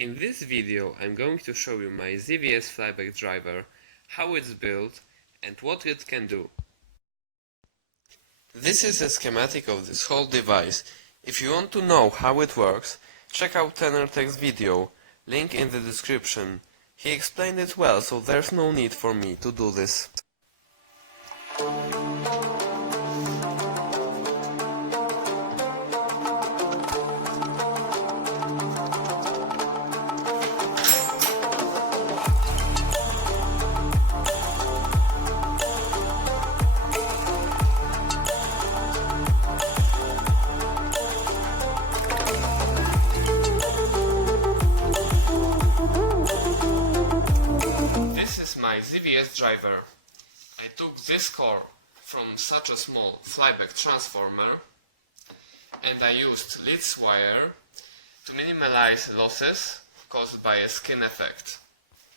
In this video I'm going to show you my ZVS flyback driver, how it's built and what it can do. This is a schematic of this whole device. If you want to know how it works, check out Tenortech's video, link in the description. He explained it well, so there's no need for me to do this. My ZVS driver. I took this core from such a small flyback transformer and I used leads wire to minimize losses caused by a skin effect.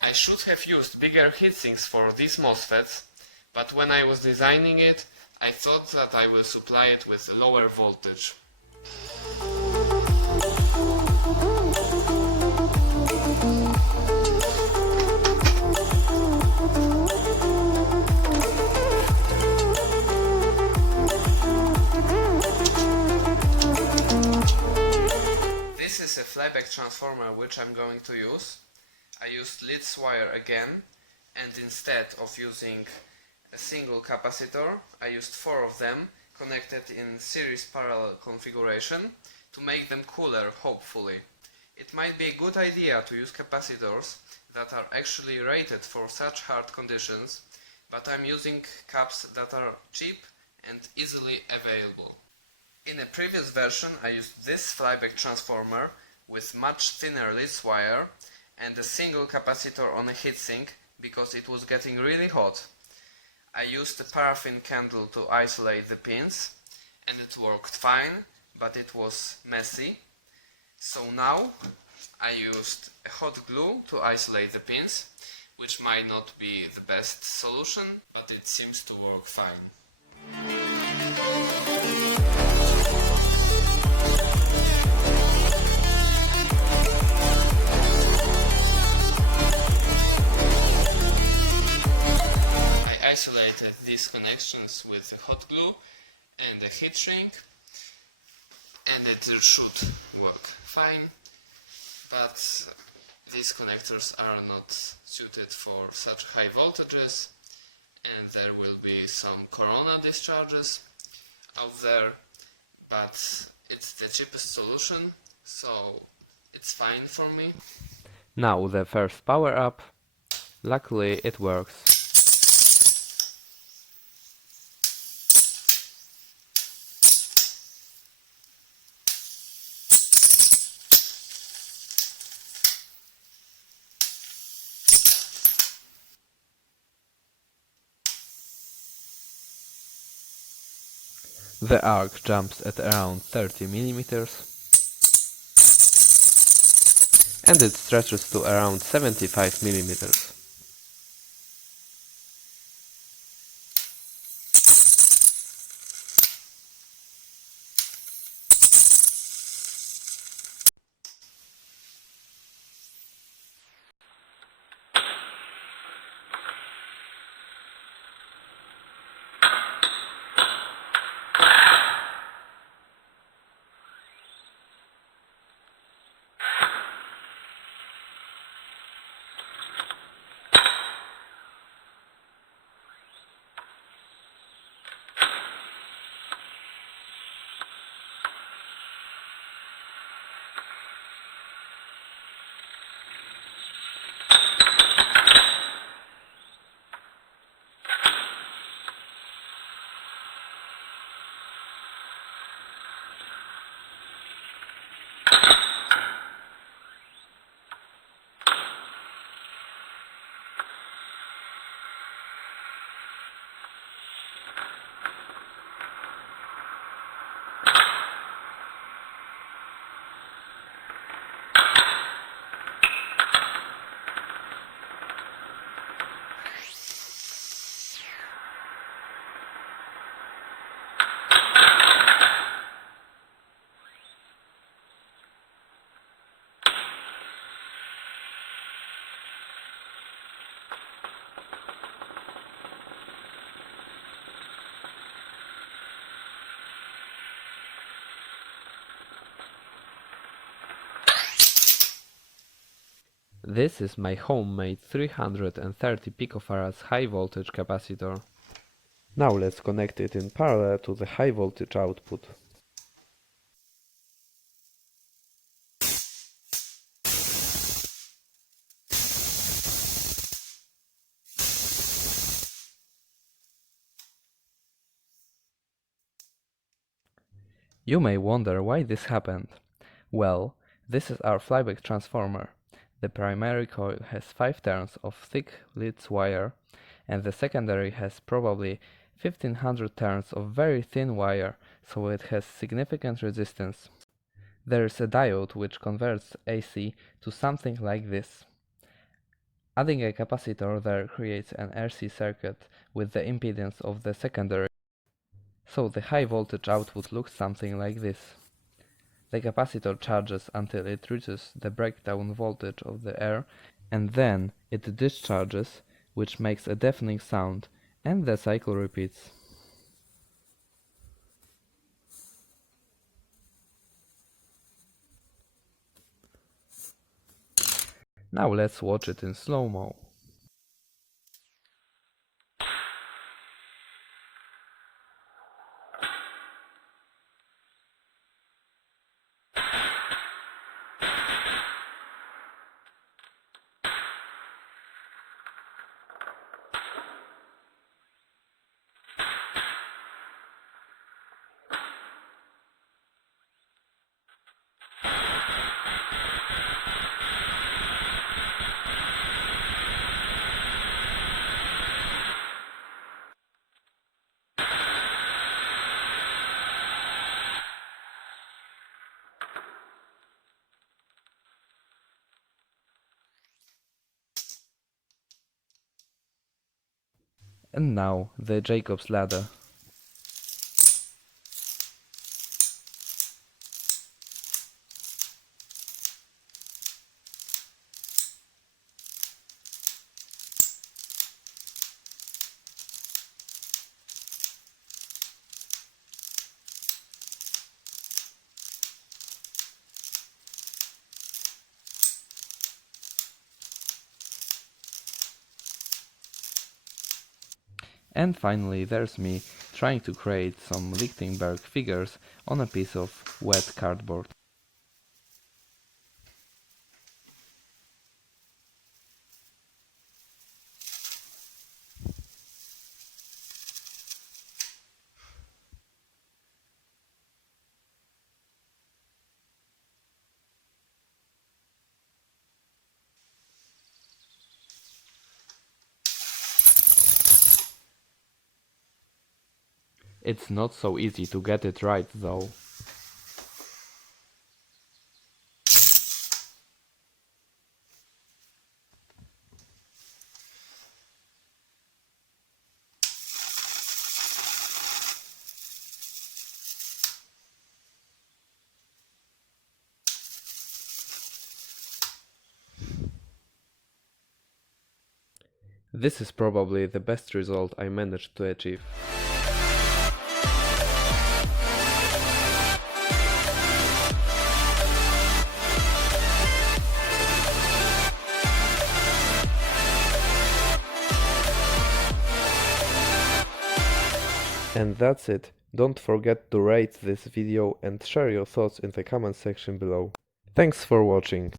I should have used bigger heatsinks for these MOSFETs, but when I was designing it, I thought that I will supply it with lower voltage. This is a flyback transformer which I'm going to use. I used leads wire again, and instead of using a single capacitor, I used 4 of them connected in series parallel configuration to make them cooler, hopefully. It might be a good idea to use capacitors that are actually rated for such hard conditions, but I'm using caps that are cheap and easily available. In a previous version I used this flyback transformer with much thinner leads wire and a single capacitor on a heatsink because it was getting really hot. I used a paraffin candle to isolate the pins and it worked fine, but it was messy. So now I used a hot glue to isolate the pins, which might not be the best solution, but it seems to work fine. Isolated these connections with the hot glue and the heat shrink, and it should work fine, but these connectors are not suited for such high voltages and there will be some corona discharges out there, but it's the cheapest solution, so it's fine for me. Now the first power up. Luckily it works. The arc jumps at around 30 mm and it stretches to around 75 mm. This is my homemade 330 pF high voltage capacitor. Now let's connect it in parallel to the high voltage output. You may wonder why this happened. Well, this is our flyback transformer. The primary coil has 5 turns of thick lead wire, and the secondary has probably 1500 turns of very thin wire, so it has significant resistance. There is a diode which converts AC to something like this. Adding a capacitor there creates an RC circuit with the impedance of the secondary, so the high voltage output looks something like this. The capacitor charges until it reaches the breakdown voltage of the air, and then it discharges, which makes a deafening sound, and the cycle repeats. Now let's watch it in slow-mo. And now the Jacob's ladder. And finally there's me trying to create some Lichtenberg figures on a piece of wet cardboard. It's not so easy to get it right though. This is probably the best result I managed to achieve. And that's it. Don't forget to rate this video and share your thoughts in the comment section below. Thanks for watching.